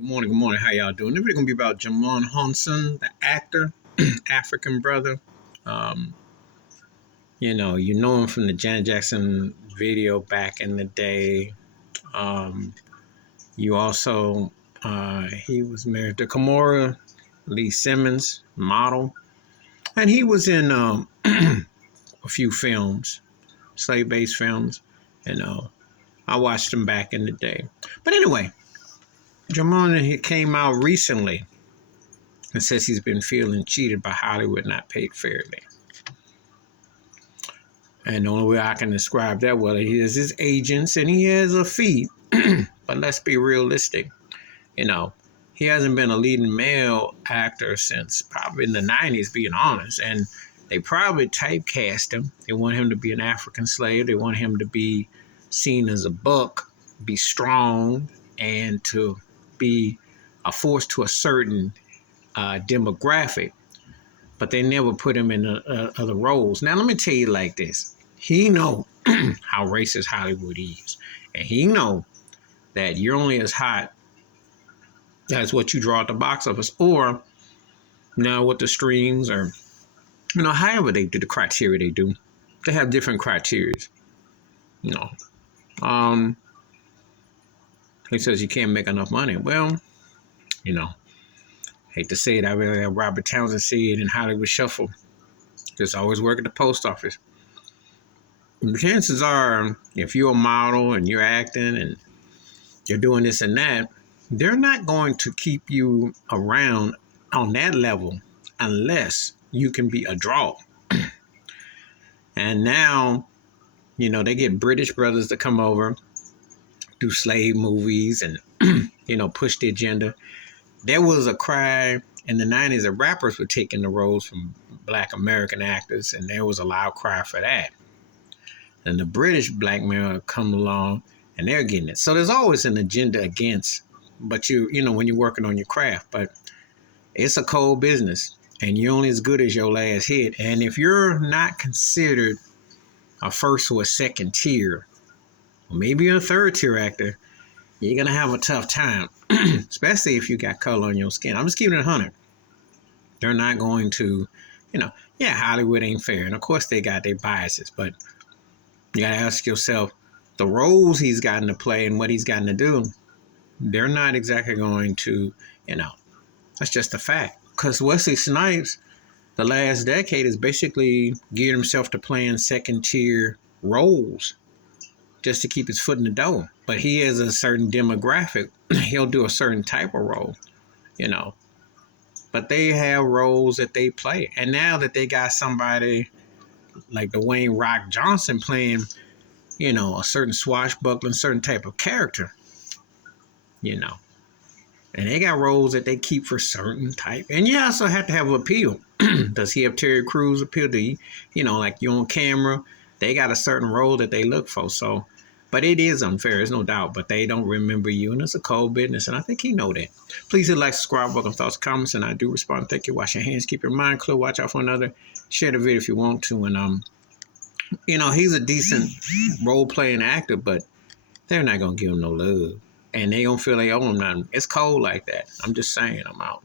Good morning. How y'all doing? This video gonna be about Djimon, the actor, African brother. Um, you know him from the Janet Jackson video back in the day. You also, he was married to Kimora Lee Simmons, model, and he was in a few films, slave-based films, and I watched him back in the day. But anyway, Djimon, he came out recently and says he's been feeling cheated by Hollywood, not paid fairly. And the only way I can describe that, well, he has his agents and he has a fee. But let's be realistic. He hasn't been a leading male actor since probably in the 90s, being honest. And they probably typecast him. They want him to be an African slave. They want him to be seen as a buck, be strong, and to be a force to a certain demographic, but they never put him in other roles. Now, let me tell you like this. He know how racist Hollywood is, and he know that you're only as hot as what you draw at the box office, or with the streams, or however they do the criteria they do. They have different criteria. He says you can't make enough money. Well, hate to say it, I really have Robert Townsend said in Hollywood Shuffle. Just always work at the post office. And chances are, if you're a model and you're acting and you're doing this and that, they're not going to keep you around on that level unless you can be a draw. And now, they get British brothers to come over, do slave movies and, push the agenda. There was a cry in the 90s that rappers were taking the roles from Black American actors, and there was a loud cry for that. And the British black men come along, and they're getting it. So there's always an agenda against, but when you're working on your craft. But it's a cold business, and you're only as good as your last hit. And if you're not considered a first or a second tier, or maybe a third tier actor, you're going to have a tough time, especially if you got color on your skin. I'm just keeping it 100. They're not going to, Hollywood ain't fair. And of course they got their biases, but you got to ask yourself, the roles he's gotten to play and what he's gotten to do, they're not exactly going to, that's just a fact. Because Wesley Snipes, the last decade, is basically geared himself to playing second tier roles just to keep his foot in the door. But he has a certain demographic. He'll do a certain type of role, But they have roles that they play. And now that they got somebody like Dwayne Rock Johnson playing, a certain swashbuckling, certain type of character, and they got roles that they keep for certain type. And you also have to have appeal. Does he have Terry Crews appeal? Do you, like you on camera? They got a certain role that they look for. So, but it is unfair, there's no doubt. But they don't remember you, and it's a cold business, and I think he know that. Please hit like, subscribe, welcome thoughts, comments, and I do respond. Thank you. Wash your hands, keep your mind clear, watch out for another. Share the video if you want to, and he's a decent role-playing actor, but they're not gonna give him no love, and they don't feel they owe him nothing. It's cold like that. I'm just saying. I'm out.